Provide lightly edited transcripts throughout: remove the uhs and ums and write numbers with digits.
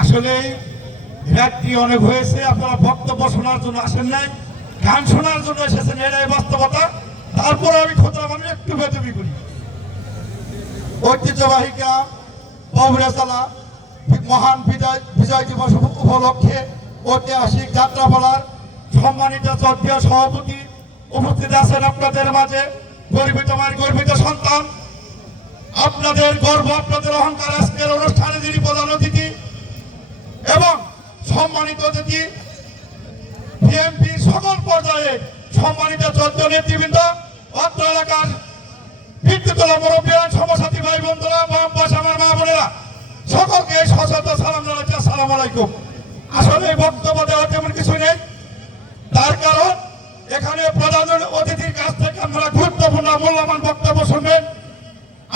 আসলে রাত্রি অনেক হয়েছে, আপনারা বক্তব্য শোনার জন্য আসেন নাই, গান শোনার জন্য এসেছেন, এটাই বাস্তবতা। তারপরে আমি খোদা মানুষ একটু বেদবি করি। ঐতিহ্যবাহী গ্রাম বাবুরাতলা মহান বিজয় দিবস উপলক্ষে ঐতিহাসিক যাত্রাপালার সম্মানিত চট্টীয় সভাপতি উপস্থিত আছেন আপনাদের মাঝে। গর্বিত মায়ের গর্বিত সন্তান, আপনাদের গর্ব, আপনাদের অহংকার। আজকের অনুষ্ঠানে যিনি প্রধান অতিথি এবং সম্মানিত অতিথি বিএনপির সকল পর্যায়ে সম্মানিত 14 নেতৃবৃন্দ, অত্র এলাকার বিদ্যুৎ মুরব্বীরা, সমসাথী ভাই বন্ধুরা, আমার মা বোনেরা, সকলকে সশস্ত্র সালাম জানাচ্ছি, আসসালামু আলাইকুম। আসলে বক্তব্য দেওয়ার তেমন কিছু নেই, তার কারণ এখানে প্রধান অতিথির কাছ থেকে আমরা গুরুত্বপূর্ণ মূল্যবান বক্তব্য শুনবেন।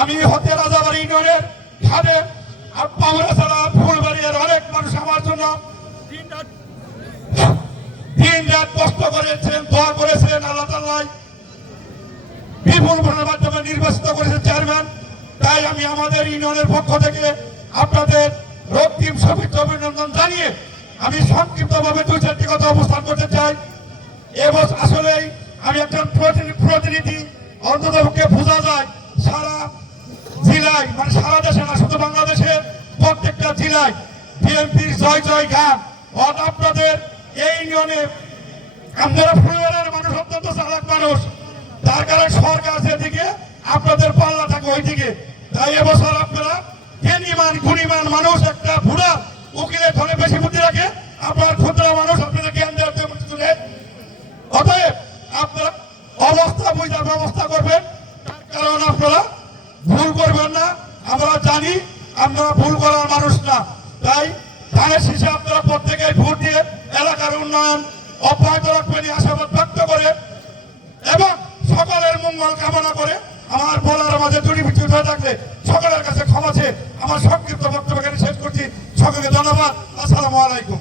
আমি হতে রাজাবাড়ি ইউনিয়নের খাদে পাউরাছড়া ফুলবাড়িয়ার অনেক মানুষ আমার জন্য দিন রাত কষ্ট করেছেন, দোয়া করেছেন। আল্লাহ তাআলা বিপুল ভোটের মাধ্যমে নির্বাচিত করেছেন চেয়ারম্যান। তাই আমি আমাদের ইউনিয়নের পক্ষ থেকে আপনাদের রক্তিম শুভেচ্ছা অভিনন্দন জানিয়ে আমি সংক্ষিপ্তভাবে 2-4টি কথা অবস্থান করতে চাই। এবং আসলেই আমি একজন প্রতিনিধি, অন্ততপক্ষে বোঝা যায় সারা জেলায়, মানে সারা দেশে না, শুধু বাংলাদেশের প্রত্যেকটা জেলায় বিএনপির জয় জয় গান। আপনাদের এই ইউনিয়নে আপনারা পরিবারের মানুষ, অত্যন্ত চালাক মানুষ, তার কারণে সরকার যেদিকে আপনাদের পাল্লা থাকে ওইদিকে। তাই এবছর আপনারা জ্ঞানীমান গুণীমান মানুষ, একটা বুড়া উকিলের ধরে বেশি বুদ্ধি রাখে, আপনার ক্ষুদ্র মানুষ, আপনাদের জ্ঞান দেওয়ার তেমন কিছু নেই। অতএব আপনারা অবস্থা বুঝার ব্যবস্থা করবেন, কারণ আপনারা ভুল করবেন না। আমরা জানি আমরা ভুল করার মানুষ না। তাই ধানের শীষে আপনারা প্রত্যেকে ভোট দিয়ে এলাকার উন্নয়ন অব্যাহত রাখবেন আশাবাদ ব্যক্ত করে এবং সকলের মঙ্গল কামনা করে আমার বলার মাঝে ত্রুটি বিচ্যুত হয়ে থাকলে সকলের কাছে ক্ষমা চেয়ে আমার সংক্ষিপ্ত বক্তব্য এখানে শেষ করছি। সকলকে ধন্যবাদ। আসসালামু আলাইকুম।